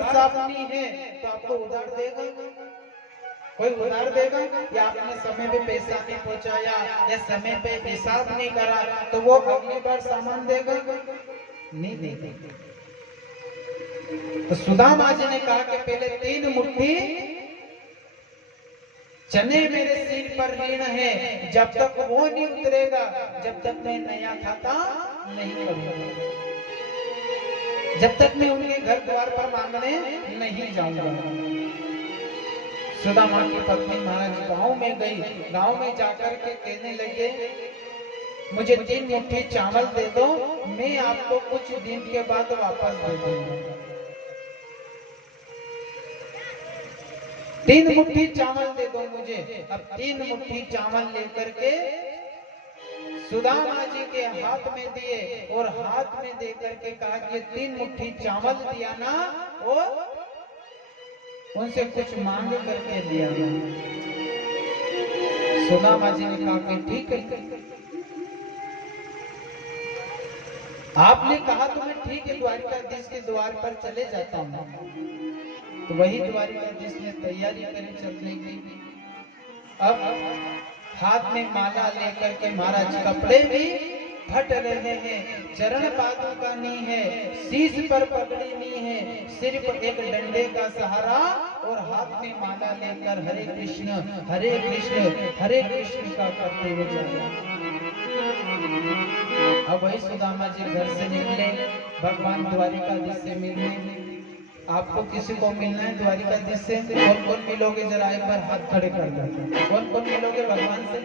साफ नहीं है तो आपको उधार देगा? कोई उधार देगा? या आपने समय पे पैसा नहीं पहुंचाया या समय पे हिसाब नहीं करा तो वो अगली बार सामान देगा? नहीं देगा। तो सुदामा जी ने कहा कि पहले 3 मुट्ठी चने मेरे सिर पर ऋण है, जब तक वो नहीं उतरेगा जब तक मैं नया खाता नहीं करूंगा, जब तक मैं उनके घर द्वार पर मांगने नहीं जाऊंगा। सुदामा की पत्नी महाराज गांव में गई। गांव में जाकर के कहने लगे मुझे 3 मुट्ठी चावल दे दो, मैं आपको कुछ दिन के बाद वापस दे दूंगा। 3 मुट्ठी चावल दे दो मुझे। अब 3 मुट्ठी चावल लेकर के सुदामा जी के हाथ में दिए और हाथ में दे करके कहा कि 3 मुट्ठी चावल दिया ना, और उनसे कुछ मांग करके दिया ना। सुदामा जी ने कहा कि ठीक है, आपने कहा तो मैं ठीक है द्वारिकाधीश के द्वार पर चले जाता हूँ। तो वही द्वारिकाधीश ने तैयारी करी चलने की। अब हाथ में माला लेकर के महाराज कपड़े भी फट रहे हैं, चरण पादुका नहीं है, शीश पर पगड़ी नहीं है, सिर्फ एक डंडे का सहारा और हाथ में माला लेकर हरे कृष्ण हरे कृष्ण का करते हुए जा रहे। अब वही सुदामा जी घर से निकले भगवान द्वारिकाधीश से मिलने। आपको किसी को मिलना है द्वारिकाधीश से? कौन कौन मिलोगे? जरा एक बार हाथ खड़े कर दो। कौन कौन मिलोगे भगवान से?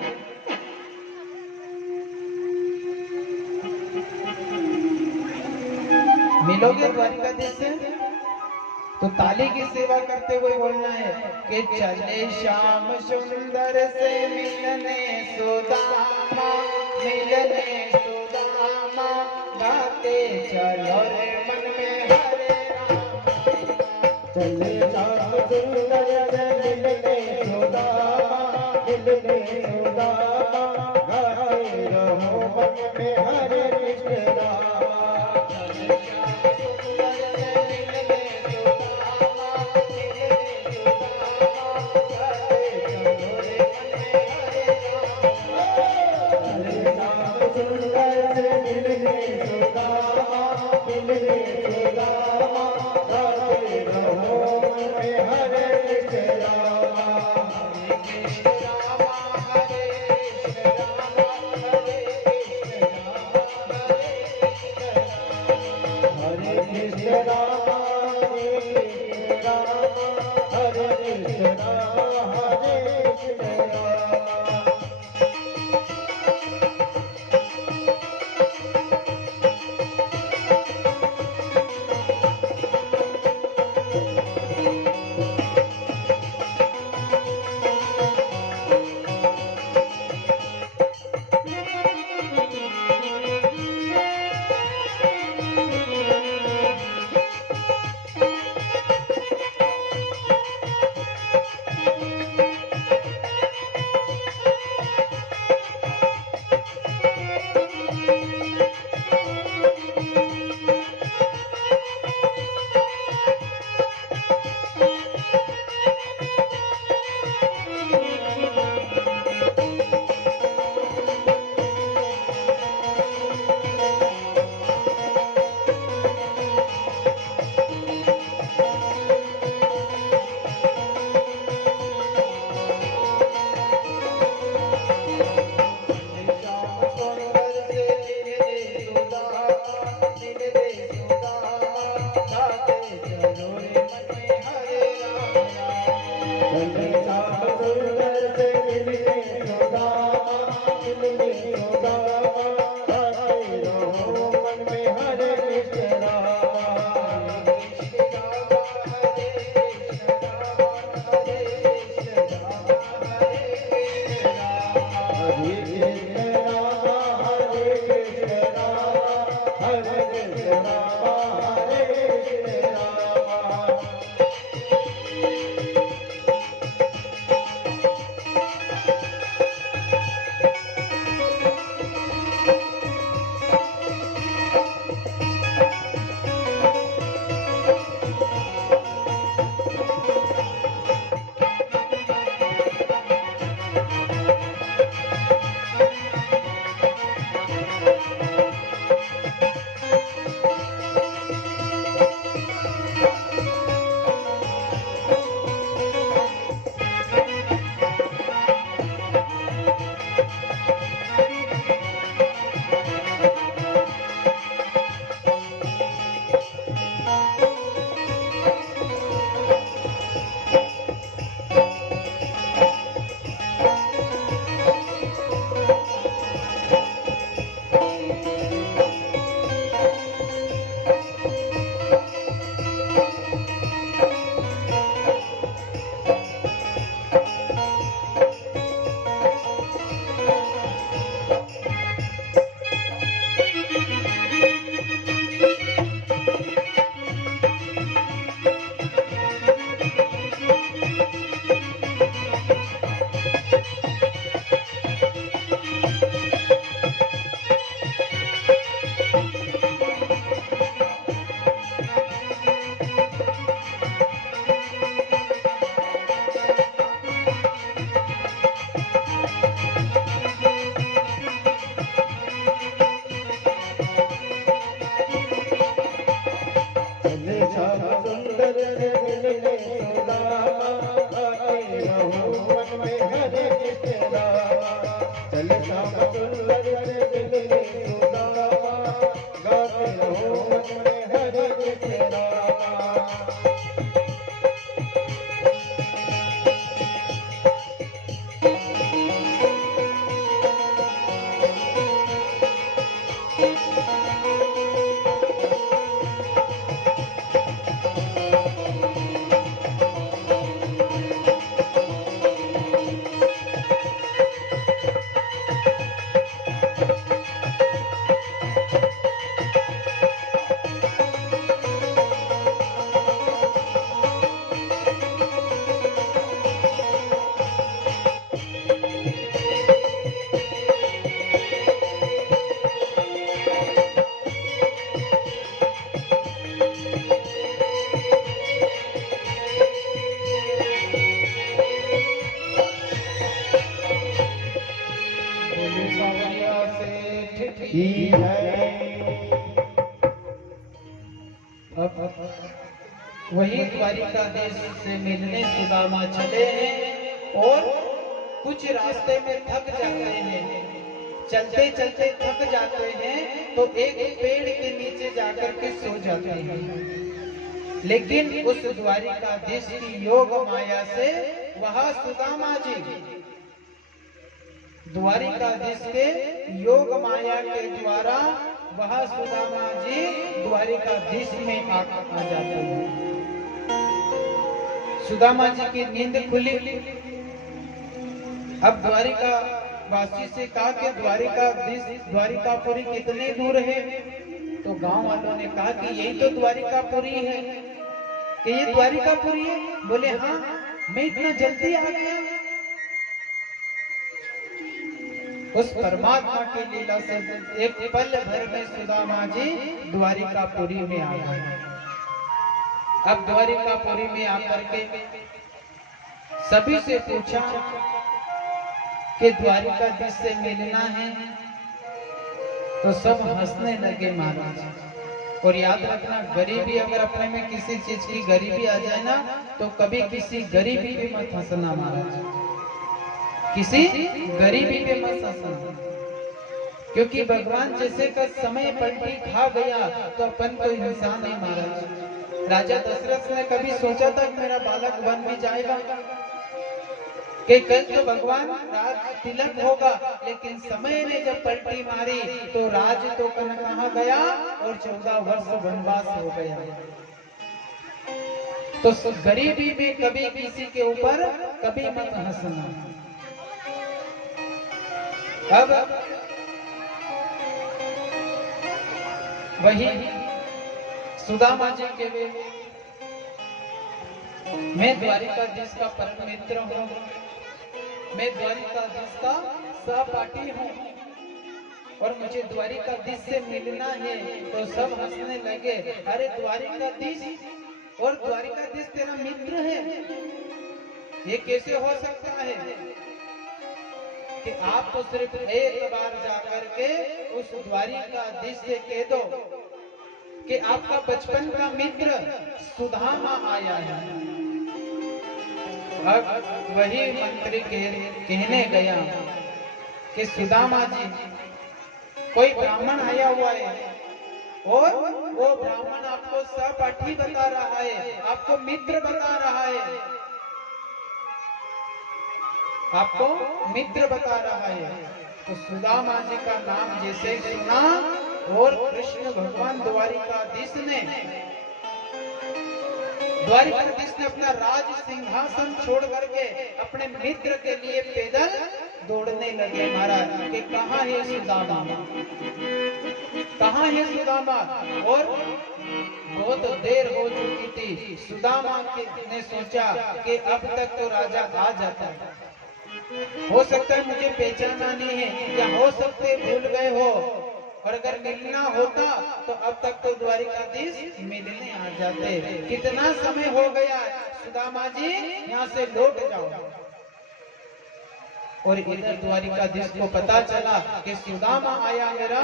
मिलोगे द्वारिकाधीश से? तो ताली की सेवा करते हुए बोलना है कि चले श्याम सुंदर से मिलने सुदामा, मिलने सुदामा, गाते चलो रे मन में हरे राम। चले श्याम सुंदर से मिलने सुदामा, मिलने सुदामा, गाते रहो मन में हरे कृष्ण राम। से मिलने सुदामा, गाते रहो मन में हरे कृष्ण नामा। चल श्याम सुंदर से मिलने सुदामा, गाते रहो मन में हरे कृष्ण नामा। की है। अब वही द्वारिकाधीश से मिलने सुदामा चले हैं और कुछ रास्ते में थक जाते हैं। चलते चलते थक जाते हैं तो एक पेड़ के नीचे जाकर के सो जाते हैं। लेकिन उस द्वारिकाधीश की योग माया से वहां सुदामा जी द्वारिकाधीश के योग माया के द्वारा वह सुदामा जी द्वारिकाधीश में आ जाते हैं। सुदामा जी की नींद खुली। अब द्वारिका वासी से कहा कि द्वारिकापुरी कितने दूर है? तो गांव वालों ने कहा कि यही तो द्वारिकापुरी है, कि ये द्वारिकापुरी है। बोले हाँ, मैं इतना जल्दी आ गया। उस परमात्मा की लीला से एक पल भर में सुदामा जी द्वारिकापुरी में आ गए। अब द्वारिकापुरी में आकर के सभी से पूछा कि द्वारिकाधीश से मिलना है, तो सब हंसने लगे महाराज। और याद रखना, गरीबी अगर अपने में किसी चीज की गरीबी आ जाए ना, तो कभी किसी गरीबी पे मत हंसना महाराज, किसी गरीबी पे मत हंसना। क्योंकि भगवान जैसे का समय पलटी खा गया तो अपन कोई इंसान नहीं महाराज। राजा दशरथ ने कभी सोचा था कि मेरा बालक वन में जाएगा, कि कल तो भगवान राज तिलक होगा, लेकिन समय ने जब पलटी मारी तो राज तो कहाँ गया और 14 वर्ष वनवास हो गया। तो गरीबी में कभी किसी के ऊपर कभी मत हंसना। अब वही सुदामा जी के वे, मैं द्वारिकाधीश का परम मित्र हूँ, मैं द्वारिकाधीश का सहपाठी हूँ और मुझे द्वारिकाधीश से मिलना है। तो सब हंसने लगे, अरे द्वारिकाधीश और द्वारिकाधीश तेरा मित्र है, ये कैसे हो सकता है? कि आप तो सिर्फ एक बार जाकर के उस द्वारिकाधीश से कह दो कि आपका बचपन का मित्र सुदामा आया है। अब वही मंत्री कहने गया कि सुदामा जी, कोई ब्राह्मण आया हुआ है और वो ब्राह्मण आपको सहपाठी बता रहा है, आपको मित्र बता रहा है, आपको मित्र बता रहा है। तो सुदामा जी का नाम जैसे सुना और कृष्ण भगवान द्वारिकाधीश ने अपना राज सिंहासन छोड़ करके अपने मित्र के लिए पैदल दौड़ने लगे महाराज। कि कहाँ है सुदामा, कहाँ है सुदामा? और बहुत देर हो चुकी थी। सुदामा ने सोचा कि अब तक तो राजा आ जाता है, हो सकता है मुझे पहचाना नहीं है, या हो सकते भूल गए हो, और अगर मिलना होता तो अब तक तो द्वारिकाधीश मिलने आ जाते। कितना समय हो गया, सुदामा जी यहाँ से लौट जाओ। और इधर द्वारिकाधीश को पता चला कि सुदामा आया, मेरा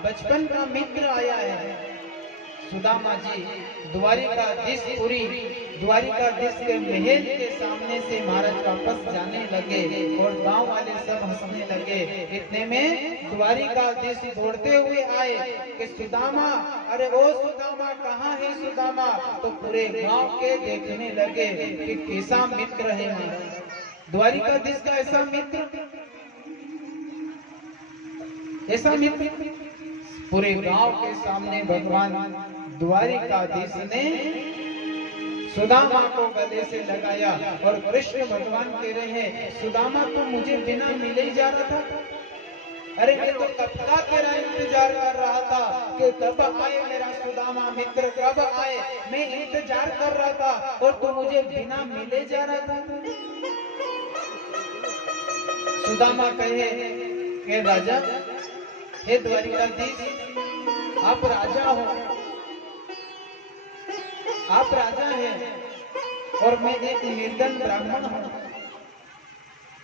बचपन का मित्र आया है। सुदामा जी द्वारिकाधीश के महल के सामने से महाराज वापस जाने लगे और गांव वाले सब हंसने लगे। इतने में द्वारिकाधीश दौड़ते हुए आए कि सुदामा, अरे ओ सुदामा, कहाँ है सुदामा? तो पूरे गांव के देखने लगे कि कैसा मित्र है महाराज द्वारिकाधीश का, ऐसा मित्र पूरे गांव के सामने भगवान द्वारिकाधीश ने सुदामा को गले से लगाया और कृष्ण भगवान कह रहे हैं, सुदामा तो मुझे बिना मिले ही जा रहा था। अरे मैं तो कब का तेरा इंतजार कर रहा था कि कब आए मेरा सुदामा मित्र, कब आए, मैं इंतजार कर रहा था और तू मुझे बिना मिले जा रहा था। सुदामा कहे कि राजा, हे द्वारिकाधीश, आप राजा हो, आप राजा हैं और मैं एक निर्धन ब्राह्मण हूं।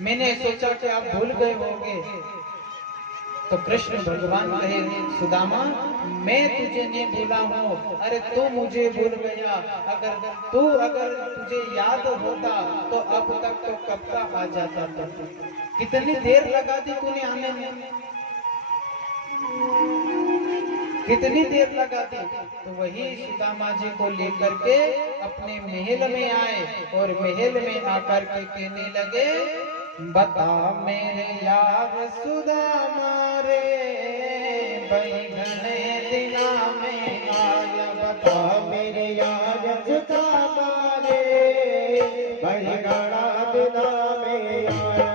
मैंने सोचा कि आप भूल गए होंगे। तो कृष्ण भगवान कहे, सुदामा, मैं तुझे नहीं भूला हूँ, अरे तू मुझे भूल गया। अगर तुझे याद होता तो अब तक तो कब का आ जाता था। कितनी देर लगा दी तूने आने में, कितनी देर लगा दी। तो वही सुदामा जी को लेकर के अपने महल में आए और महल में आकर के कहने लगे, बता मेरे यार सुदामा रे, बैगने दिना में आया। बता मेरे यार सुदामा रे, बैगना दिना में आया।